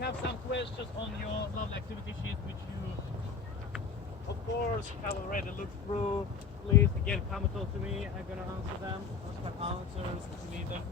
have some questions on your lovely activity sheet, which you, of course, have already looked through, please again comment to me. I'm gonna answer them. Ask my answers if you need them.